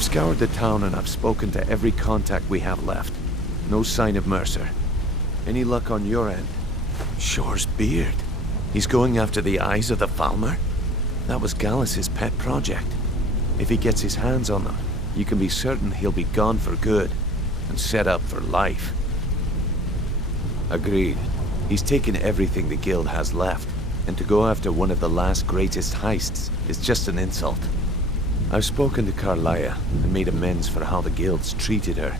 We've scoured the town and I've spoken to every contact we have left. No sign of Mercer. Any luck on your end? Shore's beard. He's going after the eyes of the Falmer? That was Gallus's pet project. If he gets his hands on them, you can be certain he'll be gone for good, and set up for life. Agreed. He's taken everything the Guild has left, and to go after one of the last greatest heists is just an insult. I've spoken to Carlia and made amends for how the Guild's treated her.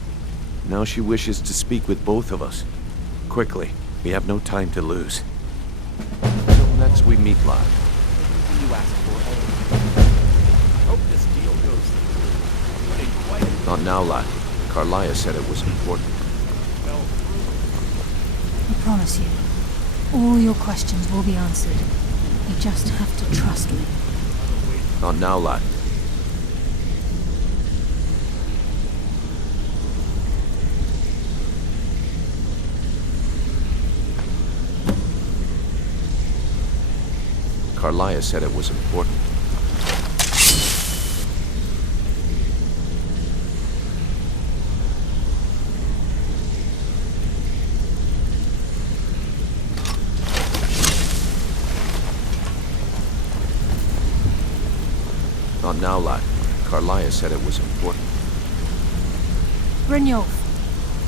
Now she wishes to speak with both of us. Quickly, we have no time to lose. Until next we meet, lad. You asked for hope this deal goes through. Not now, lad. Carlia said it was important. I promise you, all your questions will be answered. You just have to trust me. Not now, lad. Carlia said it was important. Not now, lad. Carlia said it was important. Brynjolf,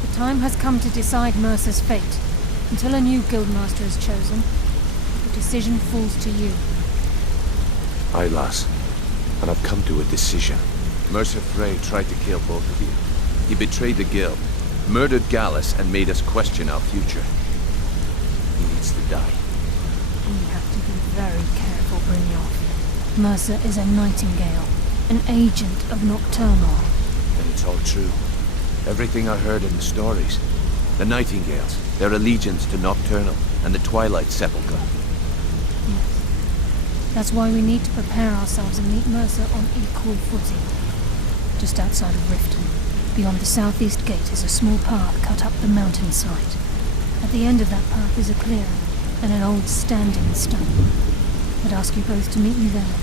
the time has come to decide Mercer's fate. Until a new guildmaster is chosen, the decision falls to you. Aye, lass. And I've come to a decision. Mercer Frey tried to kill both of you. He betrayed the Guild, murdered Gallus, and made us question our future. He needs to die. We have to be very careful, Brynjolf. Mercer is a nightingale, an agent of Nocturnal. And it's all true. Everything I heard in the stories. The Nightingales, their allegiance to Nocturnal, and the Twilight Sepulchre. Yes. That's why we need to prepare ourselves and meet Mercer on equal footing. Just outside of Riften, beyond the southeast gate, is a small path cut up the mountainside. At the end of that path is a clearing, and an old standing stone. I'd ask you both to meet me there.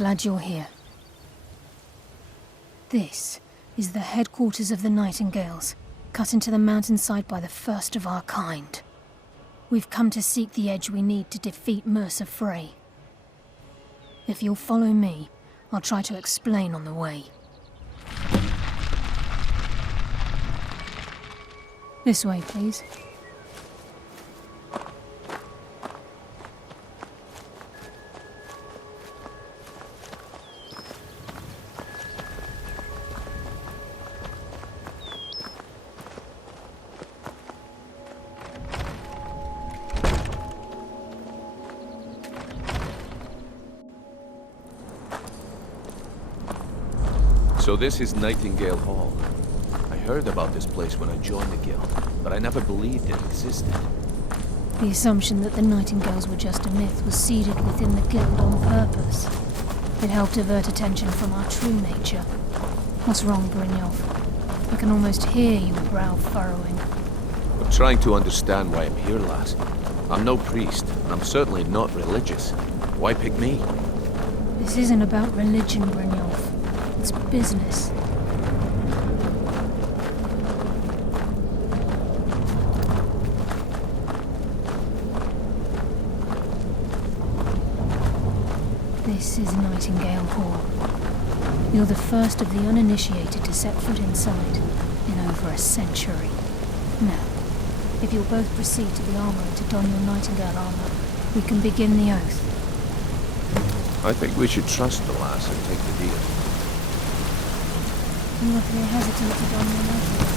glad you're here. This is the headquarters of the Nightingales, cut into the mountainside by the first of our kind. We've come to seek the edge we need to defeat Mercer Frey. If you'll follow me, I'll try to explain on the way. This way, please. So this is Nightingale Hall. I heard about this place when I joined the guild, but I never believed it existed. The assumption that the Nightingales were just a myth was seeded within the guild on purpose. It helped divert attention from our true nature. What's wrong, Brynjolf? I can almost hear your brow furrowing. I'm trying to understand why I'm here, lass. I'm no priest, and I'm certainly not religious. Why pick me? This isn't about religion, Brynjolf. It's business. This is Nightingale Hall. You're the first of the uninitiated to set foot inside in over a century. Now, if you'll both proceed to the armory to don your Nightingale armor, we can begin the oath. I think we should trust the lass and take the deal. You appear hesitant to don your Nightingale.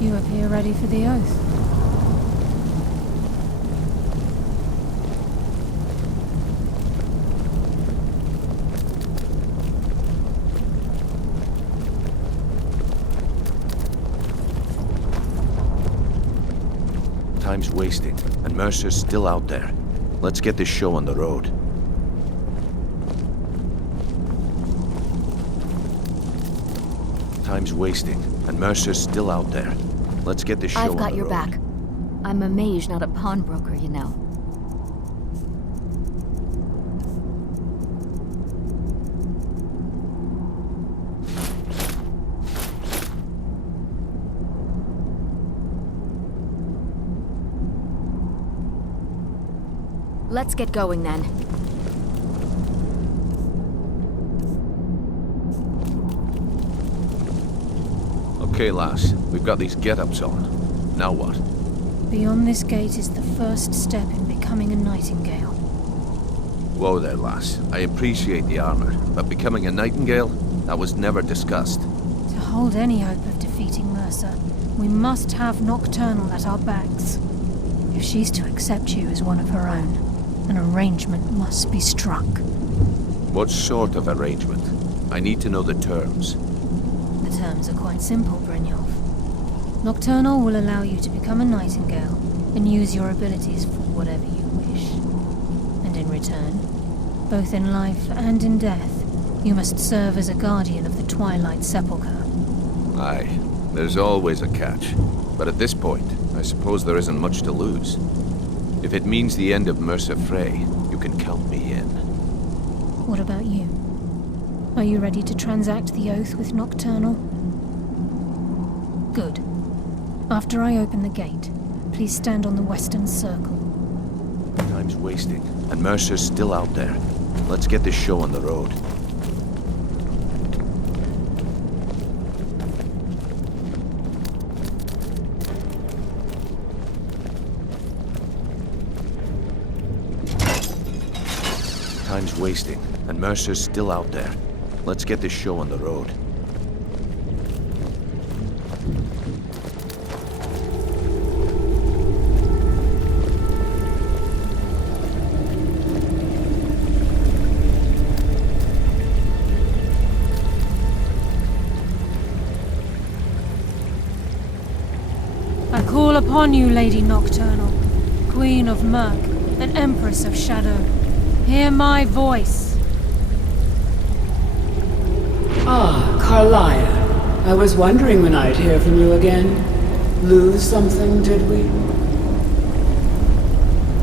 You appear ready for the oath. Time's wasting, and Mercer's still out there. Let's get this show on the road. Time's wasting, and Mercer's still out there. Let's get this show on the road. I've got your back. I'm a mage, not a pawnbroker, you know. Let's get going then. Okay, lass. We've got these get-ups on. Now what? Beyond this gate is the first step in becoming a Nightingale. Whoa there, lass. I appreciate the armor, but becoming a Nightingale? That was never discussed. To hold any hope of defeating Mercer, we must have Nocturnal at our backs. If she's to accept you as one of her own, an arrangement must be struck. What sort of arrangement? I need to know the terms. The terms are quite simple, Brynjolf. Nocturnal will allow you to become a Nightingale and use your abilities for whatever you wish. And in return, both in life and in death, you must serve as a guardian of the Twilight Sepulchre. Aye, there's always a catch. But at this point, I suppose there isn't much to lose. If it means the end of Mercer Frey, you can count me in. What about you? Are you ready to transact the oath with Nocturnal? Good. After I open the gate, please stand on the western circle. Time's wasting, and Mercer's still out there. Let's get this show on the road. Time's wasting, and Mercer's still out there. Let's get this show on the road. I call upon you, Lady Nocturnal, Queen of Murk and Empress of Shadow. Hear my voice. Ah, Carlia. I was wondering when I'd hear from you again. Lose something, did we?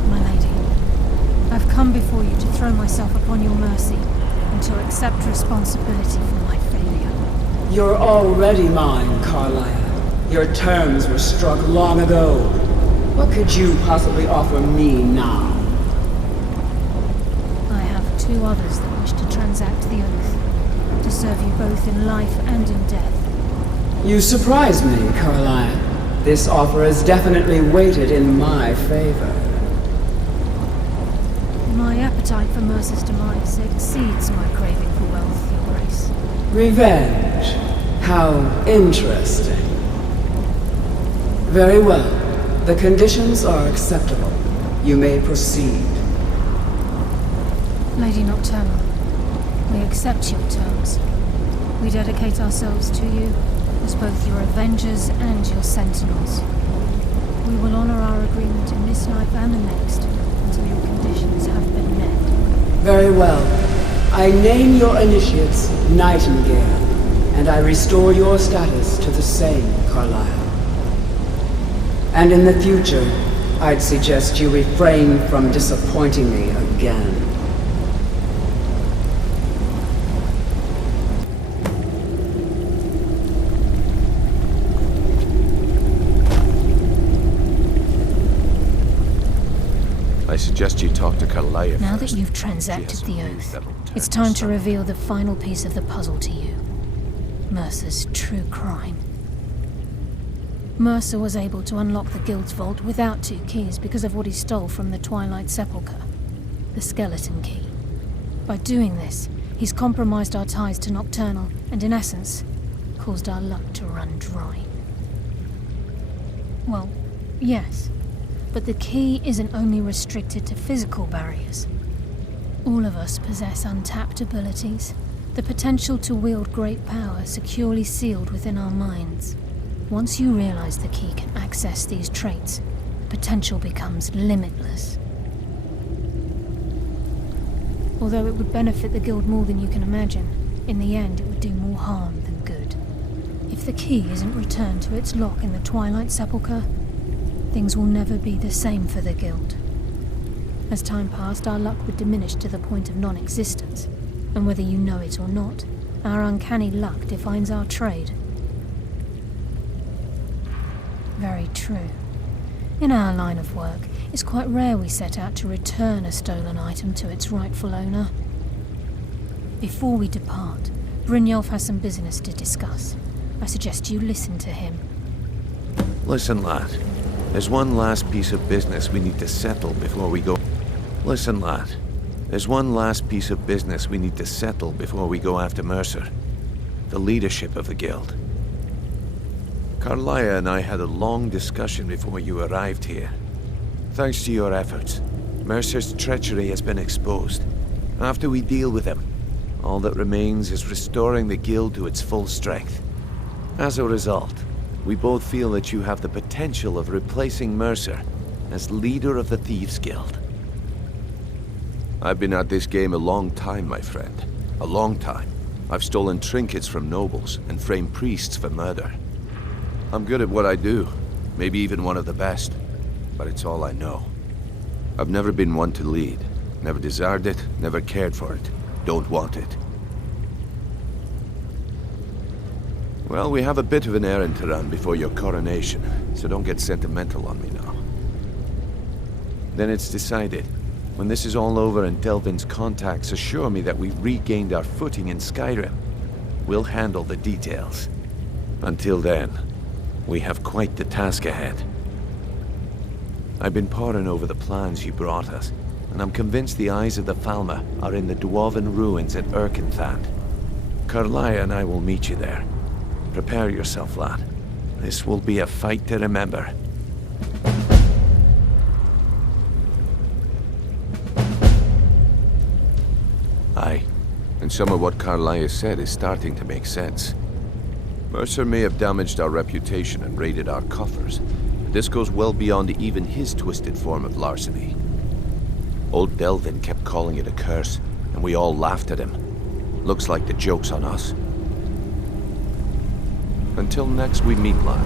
My lady, I've come before you to throw myself upon your mercy and to accept responsibility for my failure. You're already mine, Carlia. Your terms were struck long ago. What could you possibly offer me now? I have two others that wish to transact the oath, to serve you both in life and in death. You surprise me, Carlia. This offer is definitely weighted in my favor. My appetite for Mercer's demise exceeds my craving for wealth, Your Grace. Revenge. How interesting. Very well. The conditions are acceptable. You may proceed. Lady Nocturnal, we accept your terms. We dedicate ourselves to you as both your avengers and your sentinels. We will honor our agreement in this life and the next until your conditions have been met. Very well. I name your initiates Nightingale, and I restore your status to the same, Carlisle. And in the future, I'd suggest you refrain from disappointing me again. I suggest you talk to Carlia Now first. that you've transacted She the has oath, several it's terms time to signed. reveal the final piece of the puzzle to you. Mercer's true crime. Mercer was able to unlock the Guild's vault without two keys because of what he stole from the Twilight Sepulchre, the skeleton key. By doing this, he's compromised our ties to Nocturnal and, in essence, caused our luck to run dry. Well, yes, but the key isn't only restricted to physical barriers. All of us possess untapped abilities, the potential to wield great power securely sealed within our minds. Once you realize the key can access these traits, potential becomes limitless. Although it would benefit the Guild more than you can imagine, in the end it would do more harm than good. If the key isn't returned to its lock in the Twilight Sepulchre, things will never be the same for the Guild. As time passed, our luck would diminish to the point of non-existence, and whether you know it or not, our uncanny luck defines our trade. Very true. In our line of work, it's quite rare we set out to return a stolen item to its rightful owner. Before we depart, Brynjolf has some business to discuss. I suggest you listen to him. Listen, lad. There's one last piece of business we need to settle before we go. Listen, lad. There's one last piece of business we need to settle before we go after Mercer. The leadership of the Guild. Carlia and I had a long discussion before you arrived here. Thanks to your efforts, Mercer's treachery has been exposed. After we deal with him, all that remains is restoring the Guild to its full strength. As a result, we both feel that you have the potential of replacing Mercer as leader of the Thieves' Guild. I've been at this game a long time, my friend. A long time. I've stolen trinkets from nobles and framed priests for murder. I'm good at what I do, Maybe even one of the best. But it's all I know. I've never been one to lead. Never desired it, never cared for it. Don't want it. Well, we have a bit of an errand to run before your coronation, so don't get sentimental on me now. Then it's decided. When this is all over and Delvin's contacts assure me that we've regained our footing in Skyrim, we'll handle the details. Until then, we have quite the task ahead. I've been poring over the plans you brought us, and I'm convinced the Eyes of the Falmer are in the Dwarven ruins at Erkenthand. Carlia and I will meet you there. Prepare yourself, lad. This will be a fight to remember. Aye, and some of what Carlia said is starting to make sense. Mercer may have damaged our reputation and raided our coffers, but this goes well beyond even his twisted form of larceny. Old Delvin kept calling it a curse, and we all laughed at him. Looks like the joke's on us. Until next we meet, lad.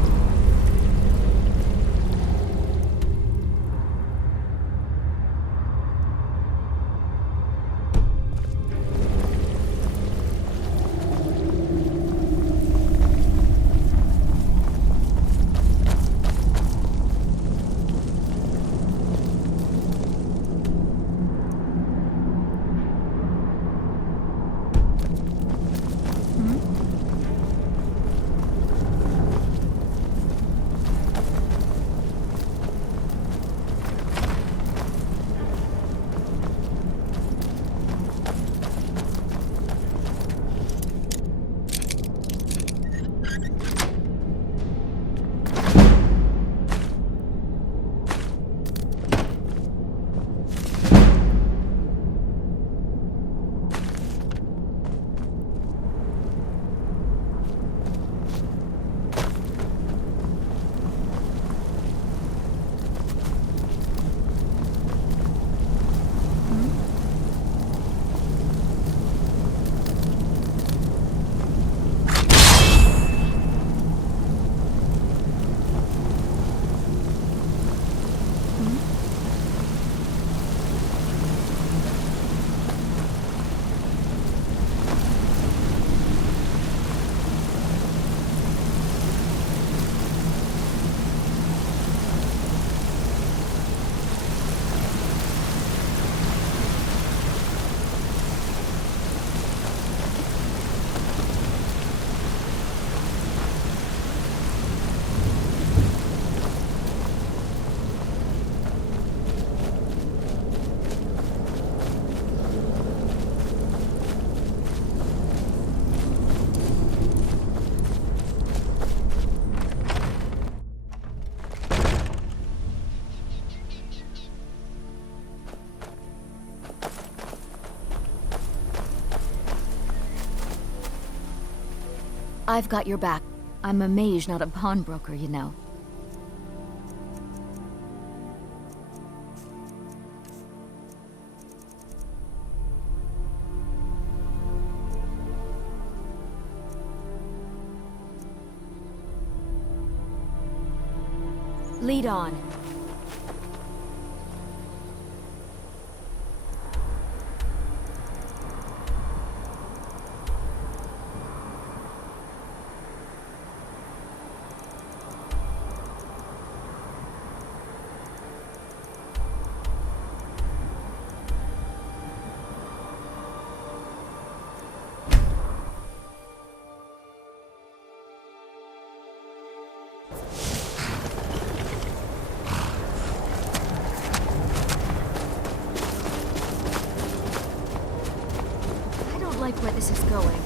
I've got your back. I'm a mage, not a pawnbroker, you know. Lead on. Where this is going.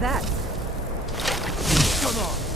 that? Come on.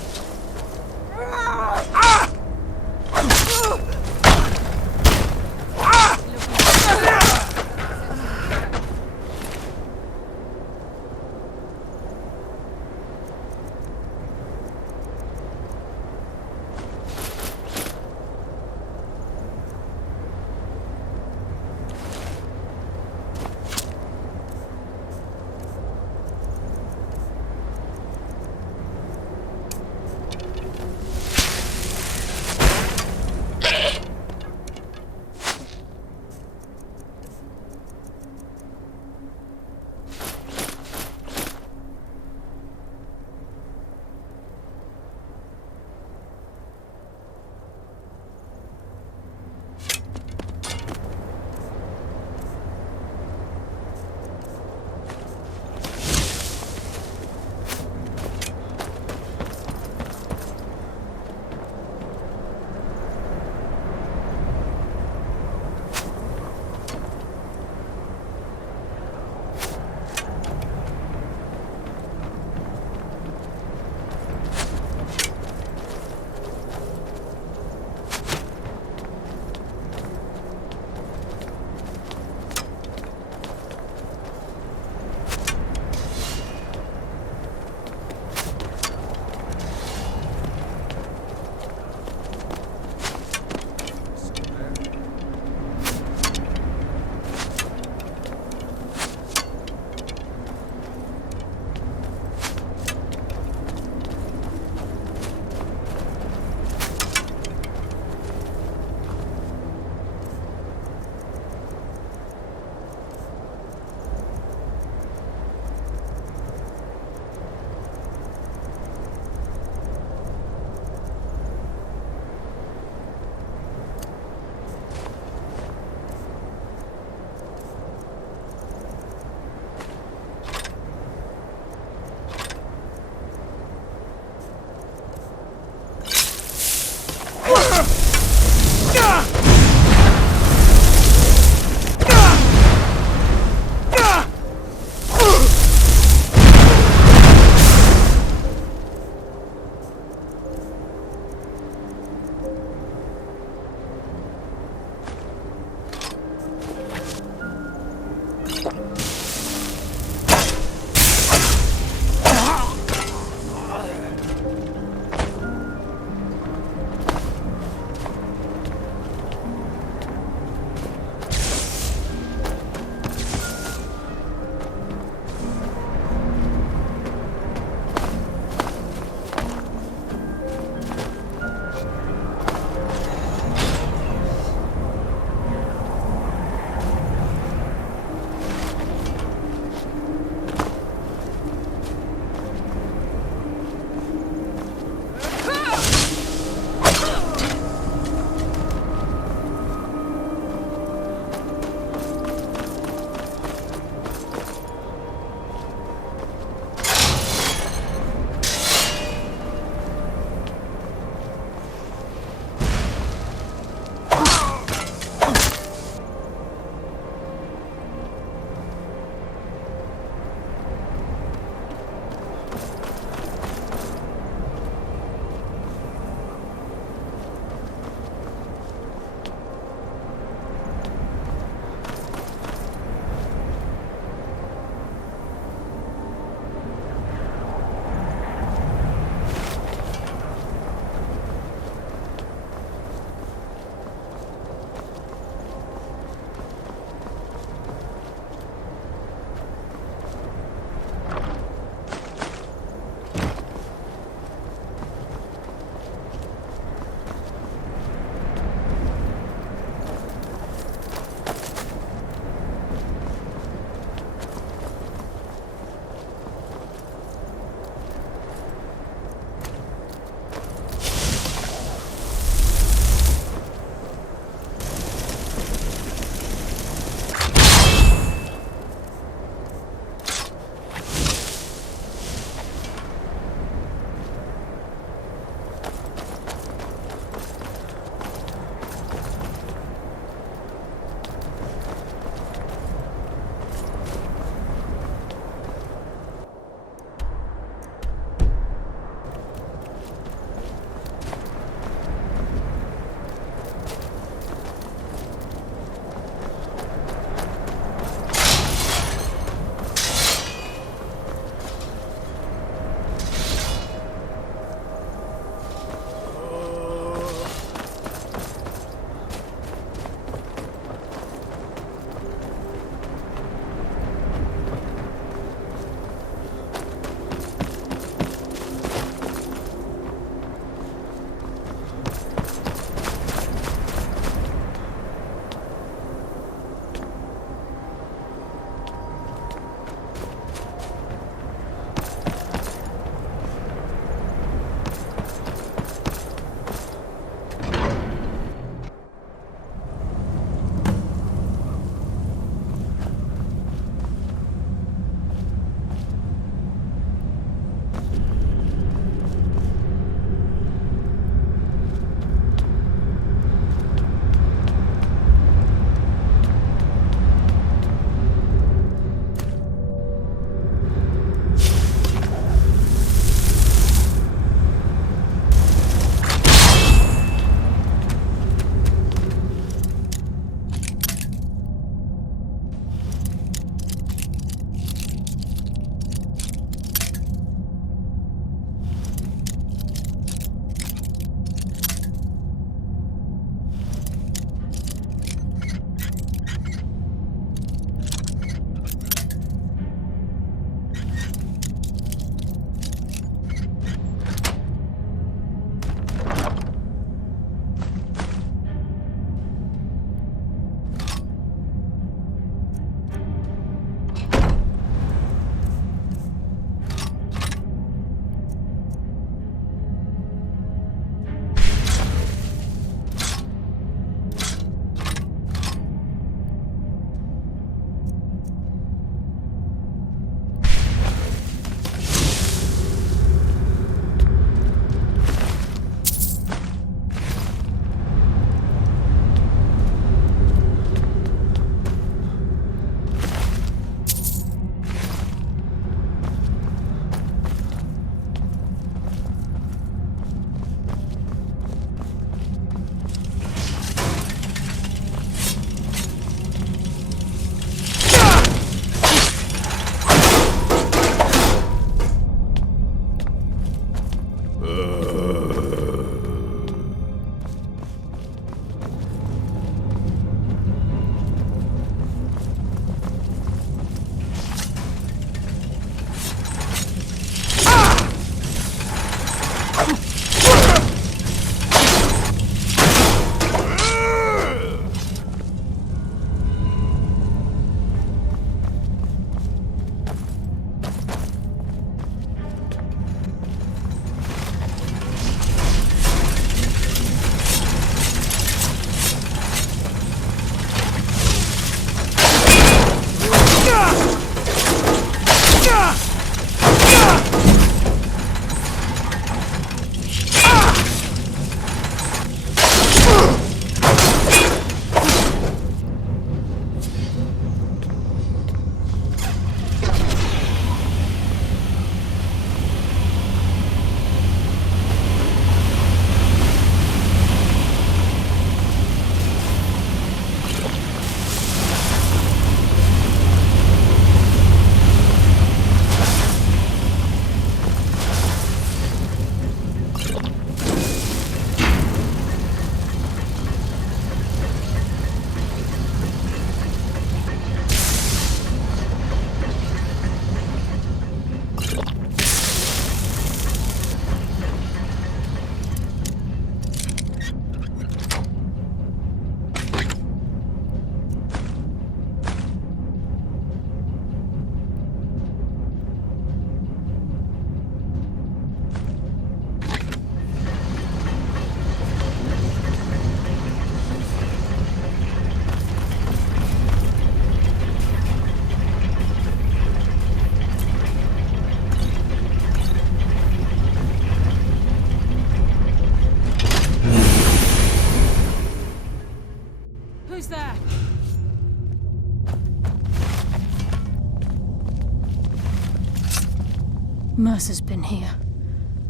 Mercer's been here.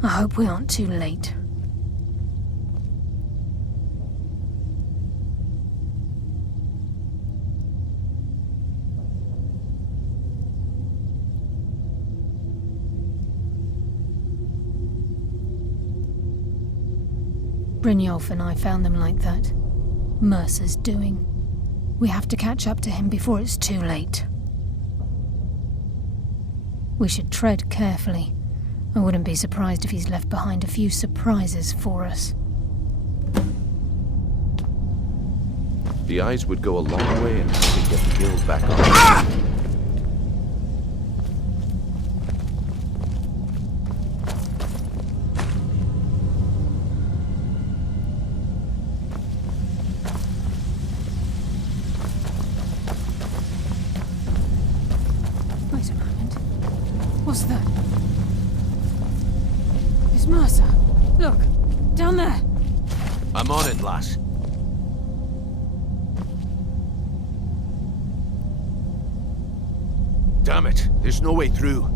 I hope we aren't too late. Brynjolf and I found them like that. Mercer's doing. We have to catch up to him before it's too late. We should tread carefully. I wouldn't be surprised if he's left behind a few surprises for us. The eyes would go a long way in helping get the guild back on. Wait a moment. What's that? It's Mercer. Look, down there. I'm on it, lass. Damn it, there's no way through.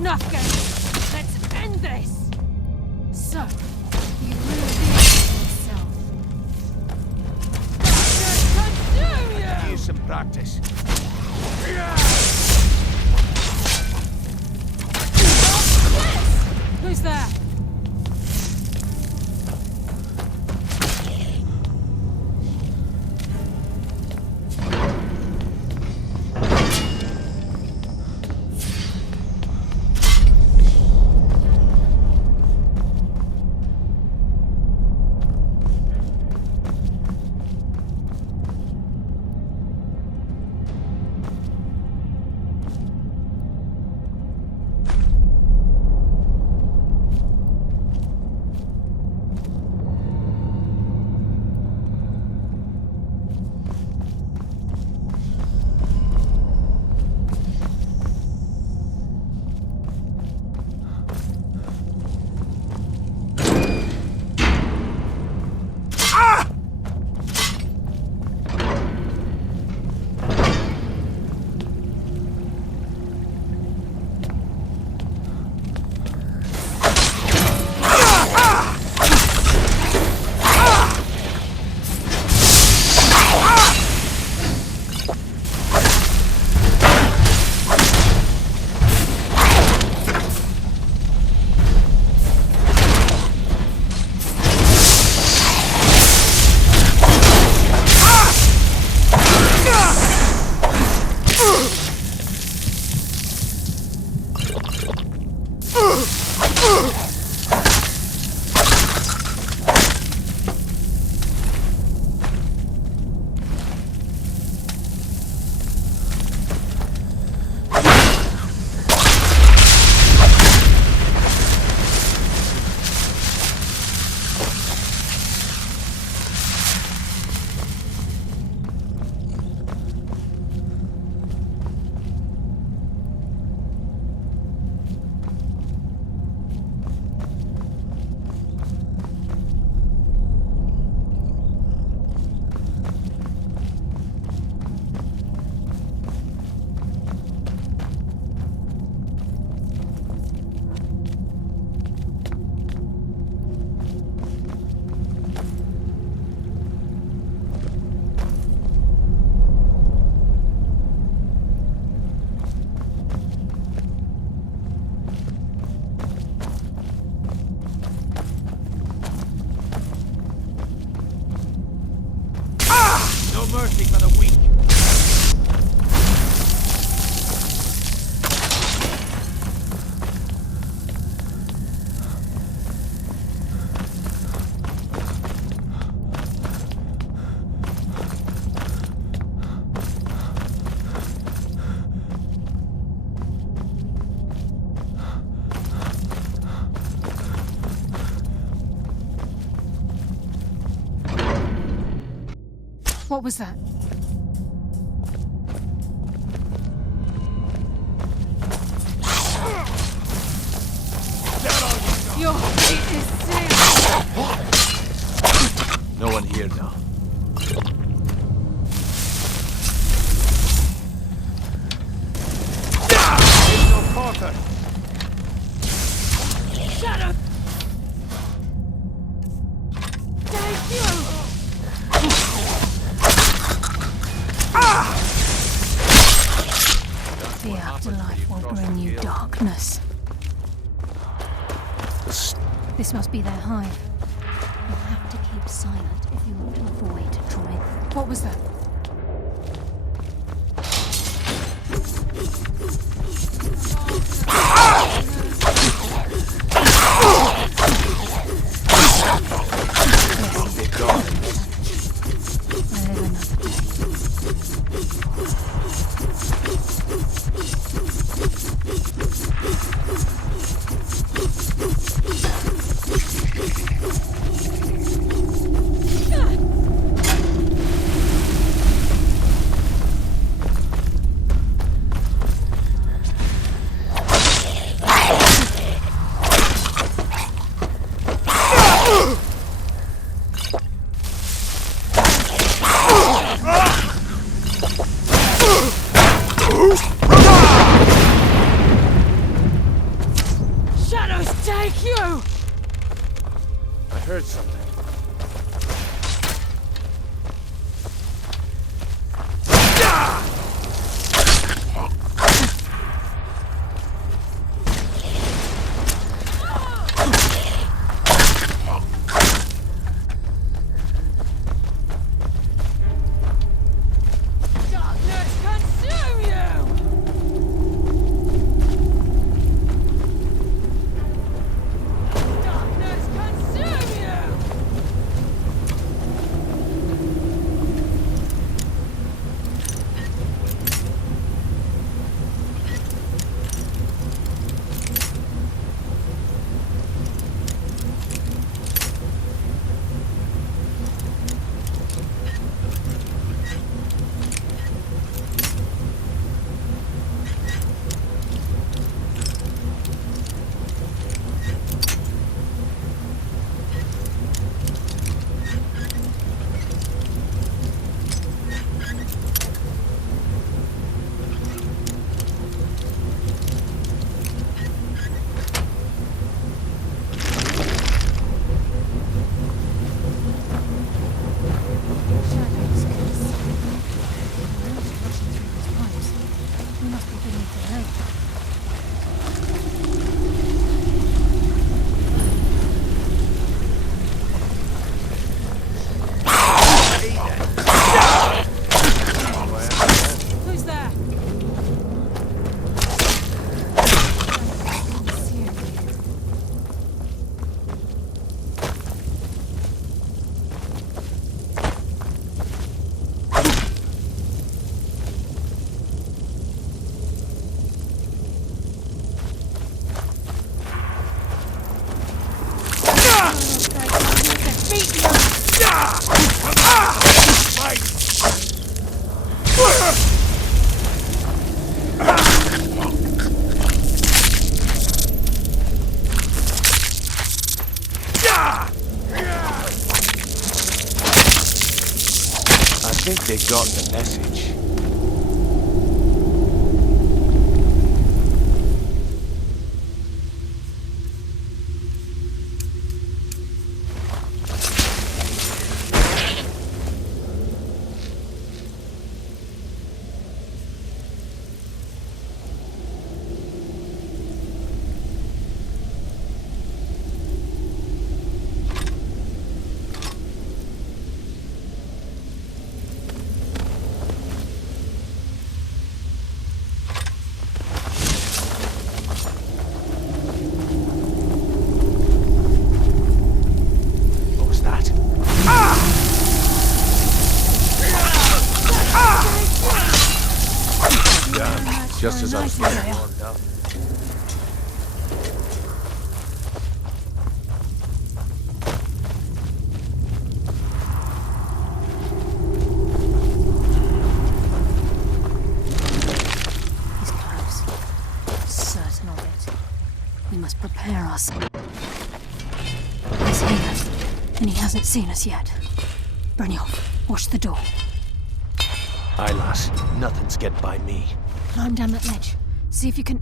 Enough, guys. Let's end this. So, you really did yourself. Consume you! Here's some practice. Who's there? No mercy for the weak. What was that? Your fate is sealed! No one here now. There's no Porter. Shut up! Thank you! The afterlife will bring you darkness. This must be their hive. You'll have to keep silent if you want to avoid drawing. What was that? heard something. I think they got the message. Just as I was getting warmed up. He's close. Certain of it. We must prepare ourselves. He's here, and he hasn't seen us yet. Brynjolf, watch the door. Aye, lass. Nothing's get by me. Climb down that ledge. See if you can...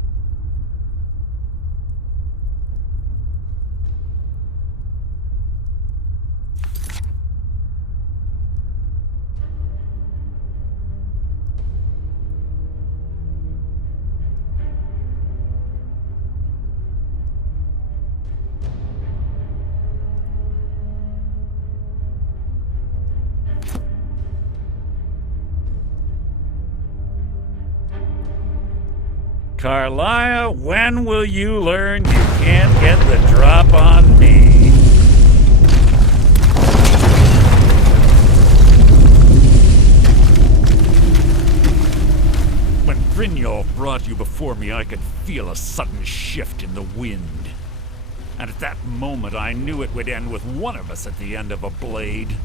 Carlia, when will you learn you can't get the drop on me? When Brynjolf brought you before me, I could feel a sudden shift in the wind. And at that moment, I knew it would end with one of us at the end of a blade.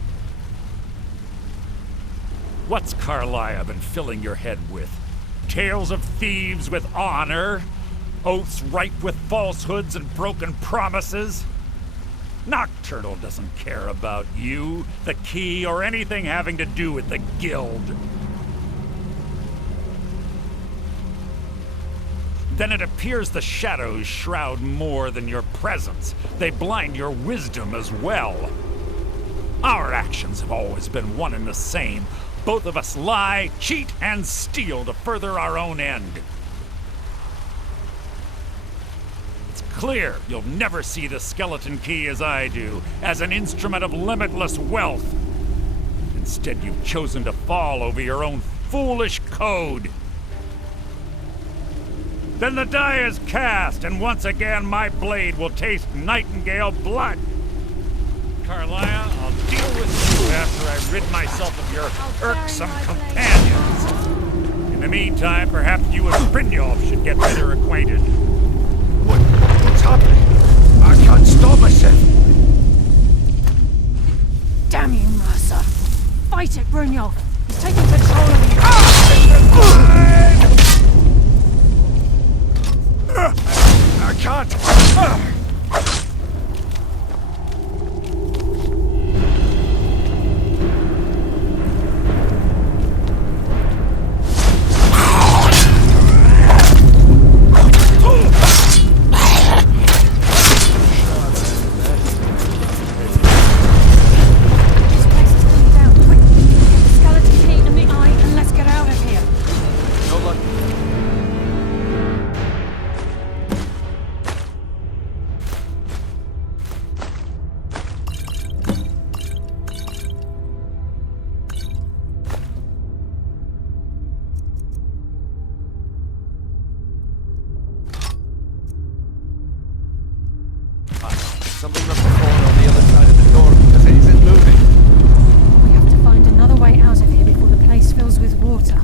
What's Carlia been filling your head with? Tales of thieves with honor? Oaths ripe with falsehoods and broken promises? Nocturnal doesn't care about you, the key, or anything having to do with the guild. then it appears the shadows shroud more than your presence. They blind your wisdom as well. Our actions have always been one and the same. Both of us lie, cheat, and steal to further our own end. It's clear you'll never see the skeleton key as I do, as an instrument of limitless wealth. Instead, you've chosen to fall over your own foolish code. Then the die is cast, and once again my blade will taste Nightingale blood. Carlia, I'll deal with you after I rid myself of your irksome companions. In the meantime, perhaps you and Brynjolf should get better acquainted. What's happening? I can't stop myself. Damn you, Mercer! Fight it, Brynjolf! He's taking control of you! I can't. This place is going down. Quick! Get the skeleton key in the eye and let's get out of here. No luck. Something must have fallen on the other side of the door because it isn't moving. We have to find another way out of here before the place fills with water.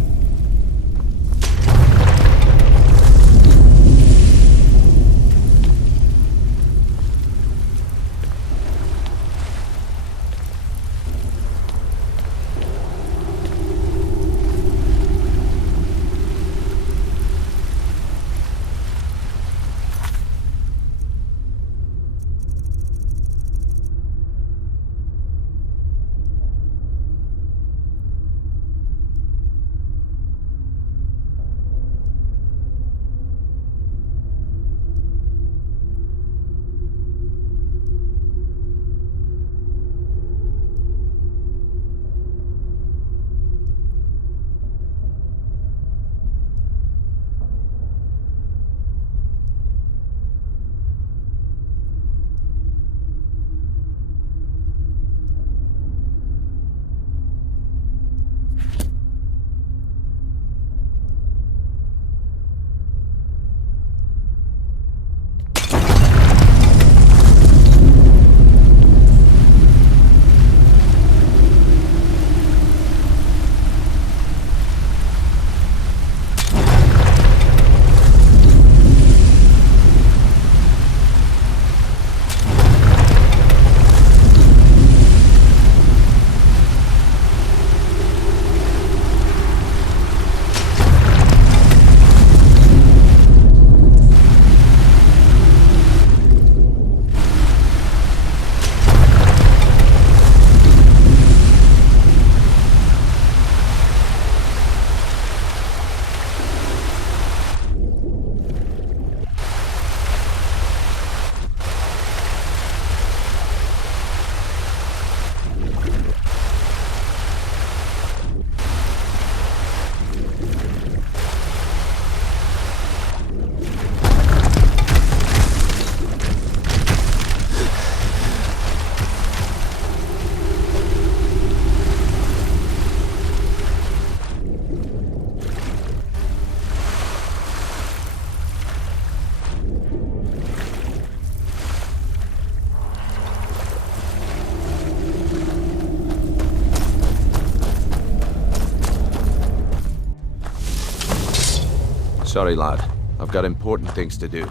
Sorry, lad. I've got important things to do.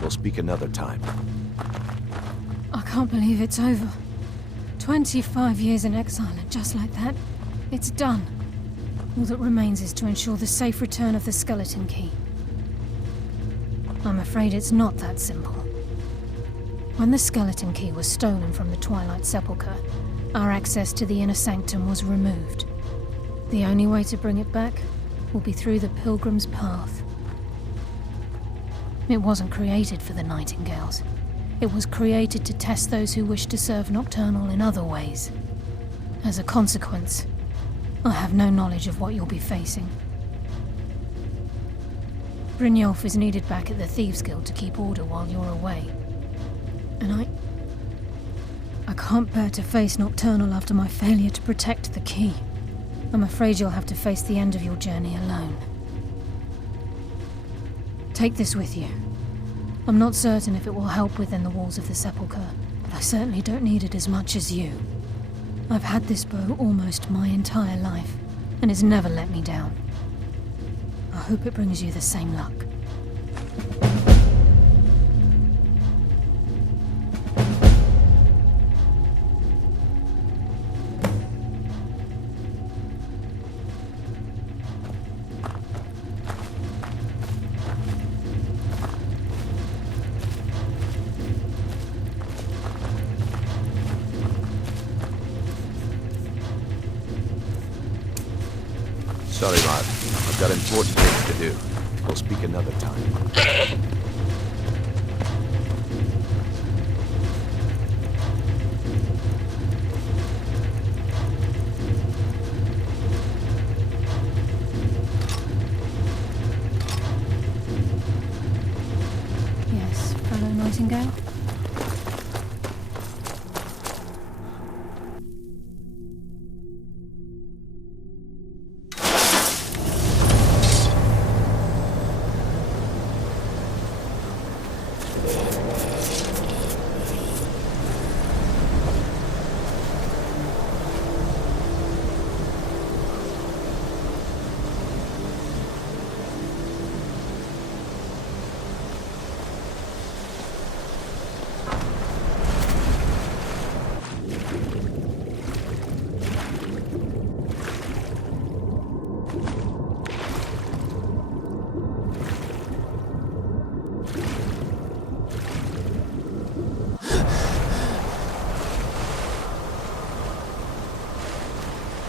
We'll speak another time. I can't believe it's over. 25 years in exile, and just like that, it's done. All that remains is to ensure the safe return of the skeleton key. I'm afraid it's not that simple. When the skeleton key was stolen from the Twilight Sepulchre, our access to the inner sanctum was removed. The only way to bring it back will be through the Pilgrim's Path. It wasn't created for the Nightingales. It was created to test those who wish to serve Nocturnal in other ways. As a consequence, I have no knowledge of what you'll be facing. Brynjolf is needed back at the Thieves Guild to keep order while you're away. And I can't bear to face Nocturnal after my failure to protect the key. I'm afraid you'll have to face the end of your journey alone. Take this with you. I'm not certain if it will help within the walls of the Sepulchre, but I certainly don't need it as much as you. I've had this bow almost my entire life, and it's never let me down. I hope it brings you the same luck. Sorry, Mark. I've got important things to do. We'll speak another time. Yes, fellow Nightingale?